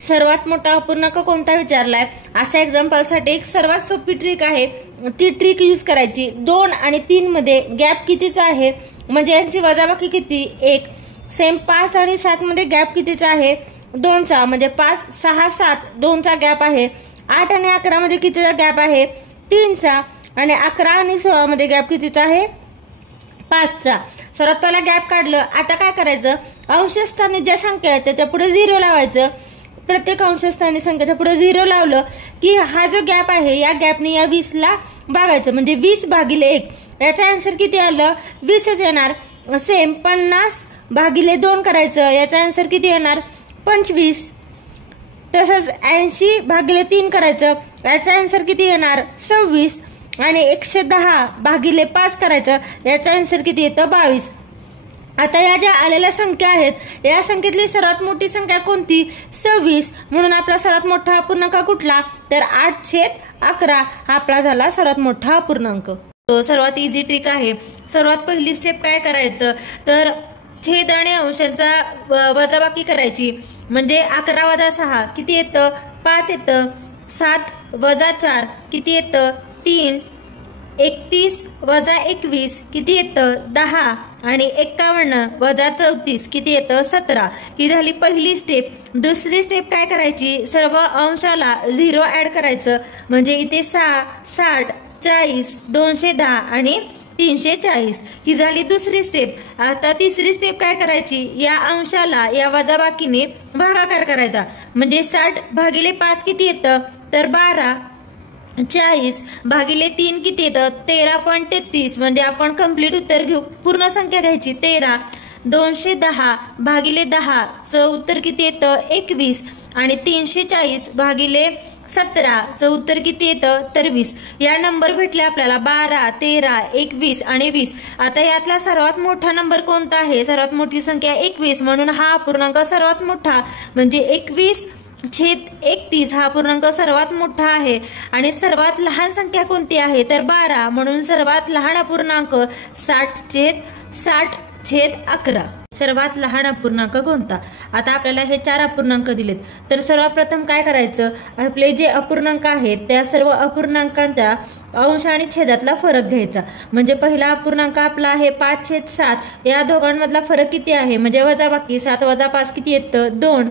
सर्वात मोठा अपूर्णांक कोणता विचारलाय। अशा एक्झाम्पलसाठी एक सर्वात सोपी ट्रिक आहे, ती ट्रिक यूज करायची। 2 आणि 3 मध्ये गॅप कितीचा आहे, म्हणजे यांची वजाबाकी किती 1। सेम 5 आणि 7 मध्ये गॅप कितीचा आहे 2चा, म्हणजे 5 6 7 2चा गॅप आहे। 8 आणि 11 मध्ये कितीचा गॅप आहे 3चा, आणि 11 आणि 16 मध्ये गॅप कितीचा आहे 5चा। सर्वात पहिला गॅप काढलं, आता काय करायचं, अंशस्थानी ज्या संख्या आहेत त्याच्या पुढे 0 लावायचं। प्रत्येक अंशस्थानी संख्येच्या पुढे 0 लावलं की हा जो गॅप आहे या गॅपने या 20 ला भागायचं, म्हणजे 20 भागिले 1। याचा आन्सर किती आलं 20च येणार। सेम 50 भागिले 2 करायचं, याचा आन्सर किती येणार 25। तसंच 80 भागिले 3 करायचं, याचा आन्सर किती येणार 26। आणि 110 भागिले 5 करायचं, याचा आन्सर किती येतं 22। आता या ज्या आलेल्या संख्या आहेत या संख्येतली सर्वात मोठी संख्या कोणती 26, म्हणून आपला सर्वात मोठा अपूर्णांक कुठला तर 8/11 हा आपला झाला सर्वात मोठा अपूर्णांक। सर्वात इझी ट्रिक आहे। सर्वात पहिली स्टेप काय करायचं तर छेद आणि अंशांचा वजाबाकी करायची, म्हणजे 11 वजा 6 किती येतं 5 येतं। 7 वजा 4 किती येतं 3। 31 वजा 21 किती येतं 10, आणि 51 वजा 34 किती येतं 17। ही झाली पहिली स्टेप। दुसरी स्टेप काय करायची, सर्व अंशाला 0 ऍड करायचं, म्हणजे इथे 6 60 40 210 आणि 340 ही झाली दुसरी स्टेप। आता तिसरी स्टेप काय करायची, या अंशाला या वजाबाकीने भागाकार करायचा, म्हणजे 60 भागिले 5 किती येतं तर 12। 40 भागिले 3 किती येतं 13.33, म्हणजे आपण कंप्लीट उत्तर घेऊ, पूर्ण संख्या घ्यायची 13। 210 भागिले 10 चं उत्तर किती येतं 21, आणि 340 भागिले 17 चं उत्तर किती येतं तर 20। या नंबर भेटले आपल्याला 12 13 21 आणि 20। आता यातला सर्वात मोठा नंबर कोणता आहे, सर्वात मोठी संख्या 21, म्हणून हा अपूर्णांक सर्वात मोठा, म्हणजे 21/31 हा अपूर्णांक सर्वात मोठा आहे। आणि सर्वात लहान संख्या कोणती आहे तर 12, म्हणून सर्वात लहान अपूर्णांक 60/60/11 सर्वात लहान अपूर्णांक कोणता। आता आपल्याला हे 4 अपूर्णांक दिलेत, तर सर्वप्रथम काय करायचं, आपले जे अपूर्णांक आहेत त्या सर्व अपूर्णांकांच्या अंश आणि छेदातला फरक घ्यायचा। म्हणजे पहिला अपूर्णांक आपला आहे 5/7, या दोघांमधला फरक किती आहे, म्हणजे वजाबाकी 7 वजा 5 किती येतं 2।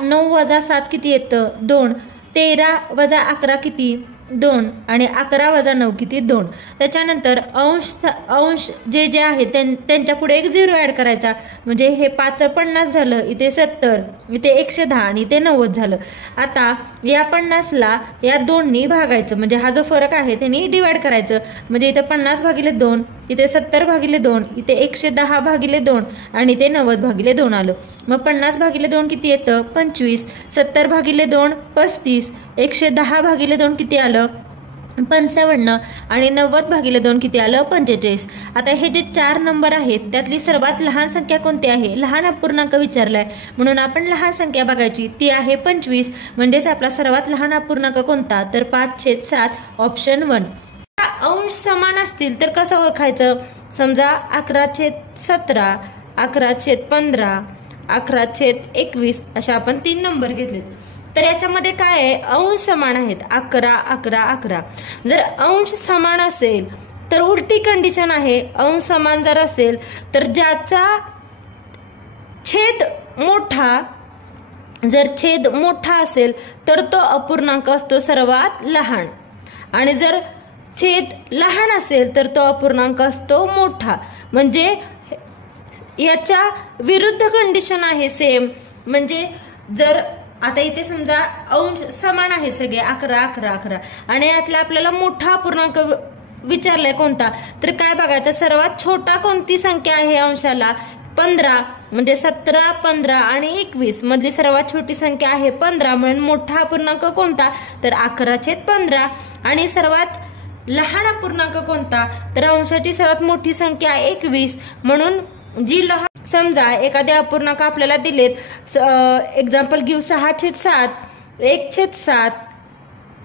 9 वजा 7 किती येतं 2। 13 वजा 11 किती 2, आणि 11 वजा 9 किती 2। त्याच्यानंतर अंश जे जे आहे त्यांच्या पुढे एक 0 ऍड करायचा, म्हणजे हे 5 50 झालं, इथे 70, इथे 110 आणि इथे 90 झालं। आता या 50ला या 2नी भागायचं, म्हणजे हा जो फरक आहे त्यांनी डिवाइड करायचं, म्हणजे इथे 50 भागिले 2, इथे 70 भागिले 2, इथे 110 भागिले 2 आणि इथे 90 भागिले 2 आलं। मग 50 भागिले 2 किती येतं 25। 70 भागिले 2 35, 110 भागिले 2 किती आलं 55, आणि 90 भागिले 2 किती आलं 45। आता हे जे 4 नंबर आहेत त्यातली सर्वात लहान संख्या कोणती आहे, लहान अपूर्णांक विचारलाय, म्हणून आपण लहान संख्या बघायची, ती आहे 25, म्हणजेच आपला सर्वात लहान अपूर्णांक कोणता तर 5/7 ऑप्शन 1। अंश समान असतील तर कसं ओळखायचं, समजा 11/17 11/15 11/21 अशा आपण 3 नंबर घेतलेत, तर याच्यामध्ये काय आहे अंश समान आहेत 11 11 11। जर अंश समान असेल तर उलटी कंडिशन आहे, अंश समान जर असेल तर ज्याचा छेद मोठा, जर छेद मोठा असेल तर तो अपूर्णांक असतो सर्वात लहान, आणि जर छेद लहान असेल तर तो अपूर्णांक असतो मोठा। म्हणजे याच्या विरुद्ध कंडिशन आहे सेम, म्हणजे जर आता इथे समजा अंश समान आहे सगळे 11 11 11, आणि यातला आपल्याला मोठा अपूर्णांक विचारलाय कोणता, तर काय बघायचं, सर्वात छोटा कोणती संख्या आहे अंशाला 15, म्हणजे 17 15 आणि 21 मधली सर्वात छोटी संख्या आहे 15, म्हणून मोठा अपूर्णांक कोणता तर 11/15। आणि सर्वात लहान अपूर्णांक कोणता तर अंशाची सर्वात मोठी संख्या 21, म्हणून जी लहान, समजा एखादे अपूर्णांक आपल्याला दिलेत, एक्झाम्पल घेऊ 6/7 1/7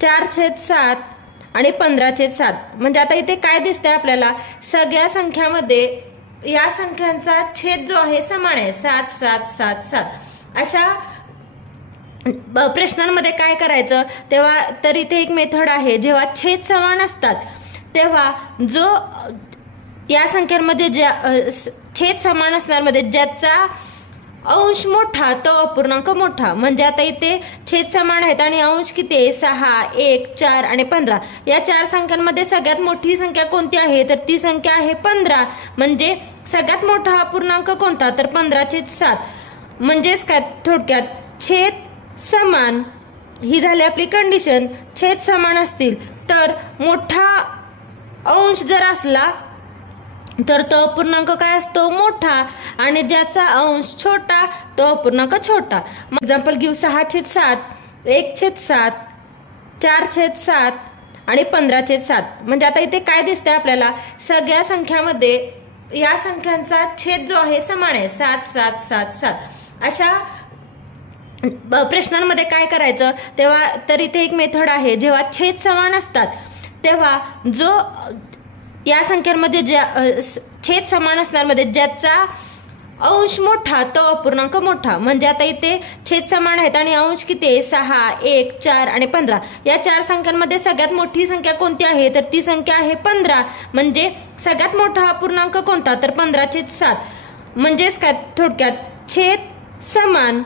4/7 आणि 15/7, म्हणजे आता इथे काय दिसतंय आपल्याला, सगळ्या संख्यामध्ये या संख्यांचा छेद जो आहे समान आहे 7 7 7 7। अशा प्रश्नांमध्ये काय करायचं तेव्हा तर इथे एक मेथड आहे, जेव्हा छेद समान असतात तेव्हा जो या संख्यांमध्ये ज्या छेद समान असणारमध्ये ज्याचा अंश मोठा तो अपूर्णांक मोठा. म्हणजे आता इथे छेद समान आहेत आणि अंश किती आहे 6, 1, 4 आणि 15. या 4 संख्यांमध्ये सगळ्यात मोठी संख्या कोणती आहे तर ती संख्या आहे 15. म्हणजे सगळ्यात मोठा अपूर्णांक कोणता तर 15/7. म्हणजेच काय थोडक्यात छेद समान ही झाली आपली कंडिशन. छेद समान असतील तर मोठा अंश जर असला तर तो अपूर्णांक काय असतो मोठा आणि ज्याचा अंश छोटा तो अपूर्णांक छोटा. मग एक्झाम्पल घेऊ 6/7, 1/7, 4/7 आणि 15/7. म्हणजे आता इथे काय दिसतंय आपल्याला सगळ्या संख्यामध्ये या संख्यांचा छेद जो आहे समान आहे 7, 7, 7, 7. अशा प्रश्नांमध्ये काय करायचं तेव्हा तर इथे एक मेथड आहे, जेव्हा छेद समान असतात तेव्हा जो या संख्यांमध्ये ज्या छेद समान असणारमध्ये ज्याचा अंश मोठा तो अपूर्णांक मोठा. म्हणजे आता इथे छेद समान आहेत आणि अंश किती आहे 6, 1, 4 आणि 15. या 4 संख्यांमध्ये सगळ्यात मोठी संख्या कोणती आहे तर ती संख्या आहे 15. म्हणजे सगळ्यात मोठा अपूर्णांक कोणता तर 15/7. म्हणजेच काय थोडक्यात छेद समान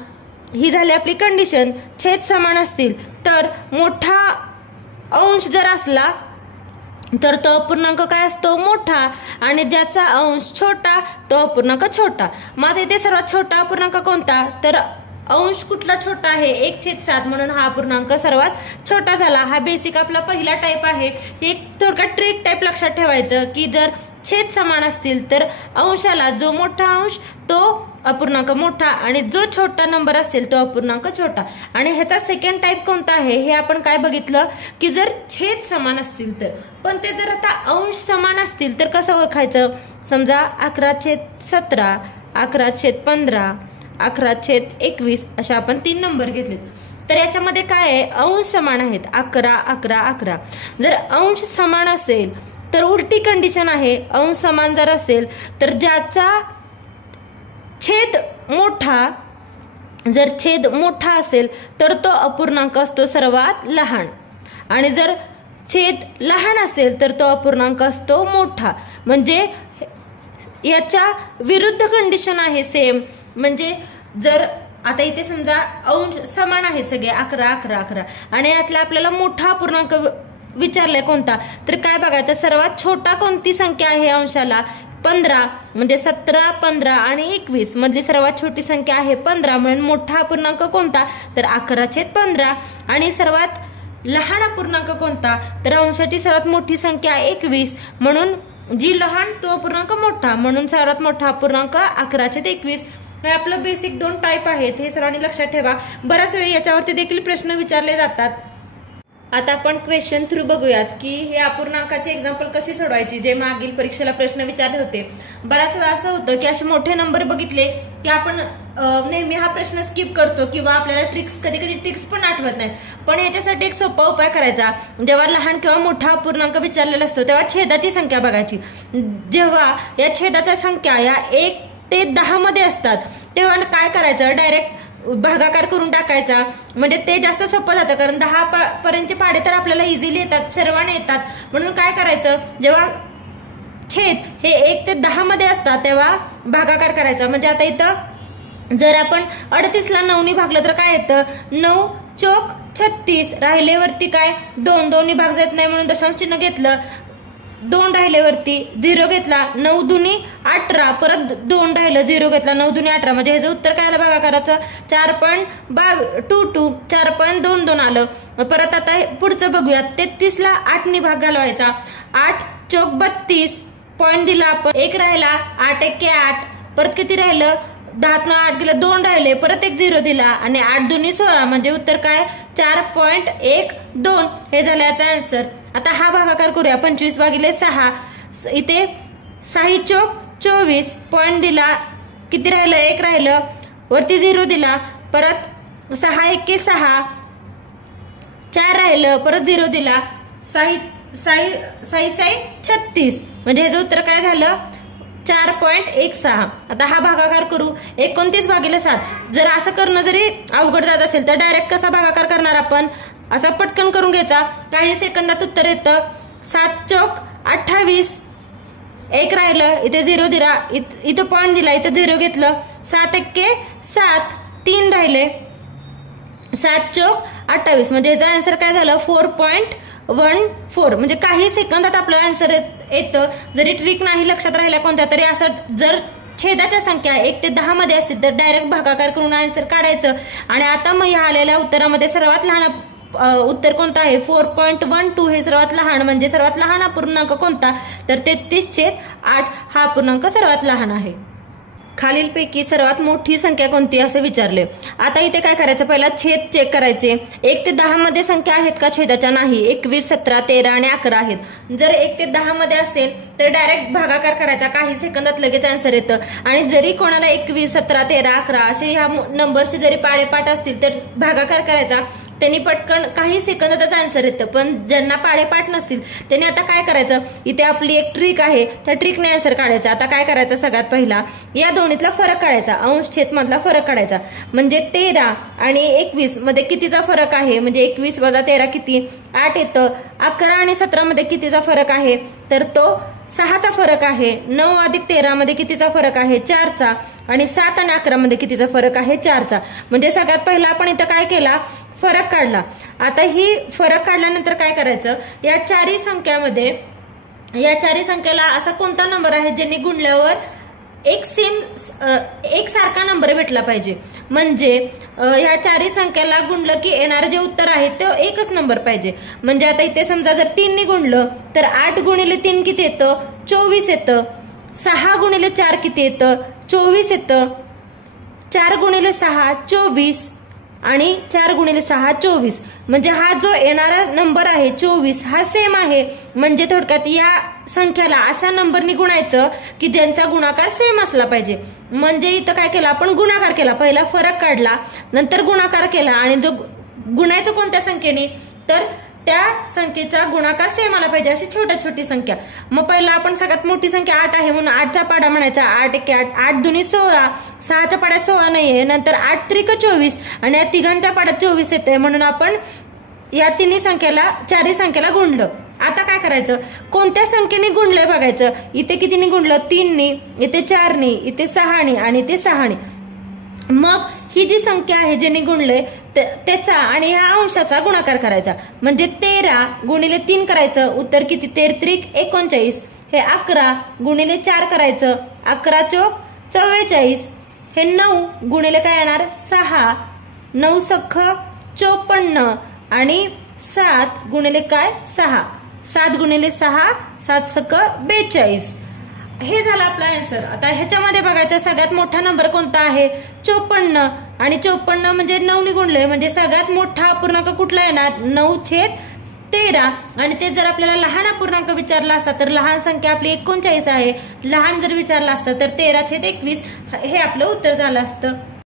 ही झाली आपली कंडिशन. छेद समान असतील तर मोठा अंश जर असला तर तो अपूर्णांक काय असतो मोठा आणि ज्याचा अंश छोटा तो अपूर्णांक छोटा. मग इथे सर्वात छोटा अपूर्णांक कोणता तर अंश कुठला छोटा आहे 1/7 म्हणून हा अपूर्णांक सर्वात छोटा झाला. हा बेसिक आपला पहिला टाईप आहे. हे थोडक्यात ट्रिक टाईप लक्षात ठेवायचं की जर छेद समान असतील तर अंशाला जो मोठा अंश तो अपूर्णांक मोठा आणि जो छोटा नंबर असेल तो अपूर्णांक छोटा. आणि ह्याचा सेकंड टाईप कोणता आहे हे आपण काय बघितलं की जर छेद समान असतील तर. पण ते जर आता अंश समान असतील तर कसं ओळखायचं. समजा 11/17, 11/15, 11/21 अशा आपण 3 नंबर घेतलेत. तर याच्यामध्ये काय आहे अंश समान आहेत 11, 11, 11. जर अंश समान असेल तर उलटी कंडिशन आहे. अंश समान जर असेल तर ज्याचा छेद मोठा जर छेद मोठा असेल तर तो अपूर्णांक असतो सर्वात लहान आणि जर छेद लहान असेल तर तो अपूर्णांक असतो मोठा. म्हणजे याच्या विरुद्ध कंडिशन आहे सेम. म्हणजे जर आता इथे समजा अंश समान आहे सगळे 11, 11, 11 आणि यातला आपल्याला मोठा अपूर्णांक विचारलाय कोणता तर काय बघायचं सर्वात छोटा कोणती संख्या आहे अंशाला 15. म्हणजे 17, 15 आणि 21 मधली सर्वात छोटी संख्या आहे 15. म्हणून मोठा अपूर्णांक कोणता तर 11/15 आणि सर्वात लहान अपूर्णांक कोणता तर अंशाची सर्वात मोठी संख्या 21 म्हणून जी लहान तो अपूर्णांक मोठा म्हणून सर्वात मोठा अपूर्णांक 11/21. हे आपलं बेसिक 2 टाईप आहेत. हे सर्वांनी लक्षात ठेवा. बऱ्याच वेळी याच्यावरती देखील प्रश्न विचारले जातात. आता आपण क्वेश्चन थ्रू बघूयात की हे अपूर्णांकाची एक्झाम्पल कशी सोडवायची जे मागील परीक्षेला प्रश्न विचारले होते. बऱ्याच वेळा असं होतं की असे मोठे नंबर बघितले की आपण नेहमी हा प्रश्न स्किप करतो किंवा आपल्याला कधी कधी ट्रिक्स पण आठवत नाहीत. पण याच्यासाठी एक सोपा उपाय करायचा. जेव्हा लहान किंवा मोठा अपूर्णांक विचारलेला असतो तेव्हा छेदाची संख्या बघायची. जेव्हा या छेदाच्या संख्या या 1 ते 10 मध्ये असतात तेव्हा काय करायचं डायरेक्ट भागाकार करून टाकायचा. म्हणजे ते जास्त सोपं जातं कारण 10 पर्यंतचे पाढे तर आपल्याला इझिली येतात सर्वांना येतात. म्हणून काय करायचं जेव्हा छेद हे 1 ते 10 मध्ये असतात तेव्हा भागाकार करायचा. म्हणजे आता इथं जर आपण 38ला 9नी भागलं तर काय येतं 9 चौक 36 राहिलेवरती काय 2 2नी भाग जात नाही म्हणून दशांश चिन्ह घेतलं. 2 राहिलेवरती 0 घेतला. 9 दुनी 18 परत 2 राहिलं 0 घेतला 9 दुनी 18. म्हणजे ह्याचं उत्तर काय आलं बघा करायचं 4.22 4.22 आलं. परत आता पुढचं बघूयात 33ला 8नी भाग घालवायचा. 8 चौक 32 पॉईंट दिला आपण 1 राहिला 8 1 8 परत किती राहिलं 10 न 8 गेलं 2 राहिले परत 1 0 दिला आणि 8 दुनी 16 म्हणजे उत्तर काय 4.12 हे झालं याचा आन्सर. आता हा भागाकार करूया 25/6. इथे 6 चौक 24 पॉईंट दिला किती राहिलं 1 राहिलं वरती 0 दिला परत 6 1 6 4 राहिलं परत 0 दिला 6 36 म्हणजे ह्याचं उत्तर काय झालं 4.16. आता हा भागाकार करू 29 भागिले 7. जर असं करणं जरी अवघड जात असेल तर डायरेक्ट कसा भागाकार करणार आपण, असा पटकन करून घ्यायचा. काही सेकंदात उत्तर येतं. 7 चौक 28. 1 राहिलं, इथे 0 दिला, इथं पॉईंट दिला, इथं 0 घेतलं. 7 एक्के 7. 3 राहिले. 7 चौक 28 म्हणजे याचा आन्सर काय झालं 4.14. म्हणजे काही सेकंदात आपलं आन्सर येतं. जरी ट्रिक नाही लक्षात राहिल्या कोणत्या तरी, असं जर छेदाच्या संख्या 1 ते 10 मध्ये असतील तर डायरेक्ट भागाकार करून आन्सर काढायचं. आणि आता मग ह्या आलेल्या उत्तरामध्ये सर्वात लहान उत्तर कोणतं आहे 4.12. हे सर्वात लहान म्हणजे सर्वात लहान अपूर्णांक कोणता, तर 33/8 हा अपूर्णांक सर्वात लहान आहे. खालीलपैकी सर्वात मोठी संख्या कोणती असे विचारले. आता इथे काय करायचं, पहिला छेद चेक करायचे. 1 ते 10 मध्ये संख्या आहेत का छेदाच्या, नाही. 21, 17, 13 आणि 11 आहेत. जर 1 ते 10 मध्ये असेल तर डायरेक्ट भागाकार करायचा, काही सेकंदात लगेच आन्सर येतं. आणि जरी कोणाला 21, 17, 13, 11 असे ह्या नंबरचे जरी पाडेपाठ असतील तर भागाकार करायचा, त्यांनी पटकन काही सेकंदातच आन्सर येतं. पण ज्यांना पाडेपाठ नसतील त्यांनी आता काय करायचं, इथे आपली एक ट्रिक आहे, त्या ट्रिकने आन्सर काढायचा. आता काय करायचं, सगळ्यात पहिला या दोन्हीतला फरक काढायचा, अंश छेद मधला फरक काढायचा. म्हणजे 13 आणि 21 मध्ये कितीचा फरक आहे, म्हणजे 21 वजा 13 किती 8 येतं. 11 आणि 17 मध्ये कितीचा फरक आहे, तर तो 6चा फरक आहे. 9 अधिक 13 मध्ये कितीचा फरक आहे 4चा. आणि 7 आणि 11 मध्ये कितीचा फरक आहे 4चा. म्हणजे सगळ्यात पहिला आपण इथं काय केला, फरक काढला. आता ही फरक काढल्यानंतर काय करायचं, या चारही संख्येला असा कोणता नंबर आहे ज्यांनी गुणल्यावर एक सारखा नंबर भेटला पाहिजे. म्हणजे ह्या चारही संख्येला गुणलं की येणारं जे उत्तर आहे ते एकच नंबर पाहिजे. म्हणजे आता इथे समजा जर 3 ने गुणलं तर 8 गुणिले 3 किती येतं 24 येतं. 6 गुणिले 4 किती येतं 24 येतं. 4 गुणिले 6 24 आणि 4 गुणिले 6 24. म्हणजे हा जो येणारा नंबर आहे 24 हा सेम आहे. म्हणजे थोडक्यात या संख्याला अशा नंबरनी गुणायचं की ज्यांचा गुणाकार सेम असला पाहिजे. म्हणजे इथं काय केलं आपण, गुणाकार केला. पहिला फरक काढला, नंतर गुणाकार केला. आणि जो गुणायचं कोणत्या संख्येने, तर त्या संख्येचा गुणाकार सेम आला पाहिजे, अशी छोटी संख्या. मग पहिला आपण सगळ्यात मोठी संख्या 8 आहे म्हणून 8चा पाडा म्हणायचा. 8 एक्के 8, 8 दुनी 16, 6च्या पाड्यात 16 नाहीये. नंतर 8 त्रिक 24 आणि या तिघांच्या पाड्यात 24 येते, म्हणून आपण या चारही संख्येला गुणलं. आता काय करायचं, कोणत्या संख्येने गुणलंय बघायचं. इथे कितीने गुणलं 3 ने, इथे 4 ने, इथे 6 ने आणि इथे 6 ने. मग ही जी संख्या आहे ज्याने गुणलंय त्याचा आणि ह्या अंशाचा गुणाकार करायचा. म्हणजे 13 गुणिले 3 करायचं, उत्तर किती 13 त्रिक 39. हे 11 गुणिले 4 करायचं, 11 चौक 44. हे 9 गुणिले काय येणार 6, 9 सख्ख 54 आणि 7 गुणिले काय 6, 7 गुणिले 6 7 सख्ख 42. हे झालं आपला आन्सर. आता ह्याच्यामध्ये बघायचं सगळ्यात मोठा नंबर कोणता आहे 54. आणि 54 म्हणजे 9 ने गुणले, म्हणजे सगळ्यात मोठा अपूर्णांक कुठला येणार 9/13. आणि ते जर आपल्याला लहान अपूर्णांक विचारला असता तर लहान संख्या आपली 39 आहे. लहान जर विचारला असता तर 13/21 हे आपलं उत्तर झालं असतं.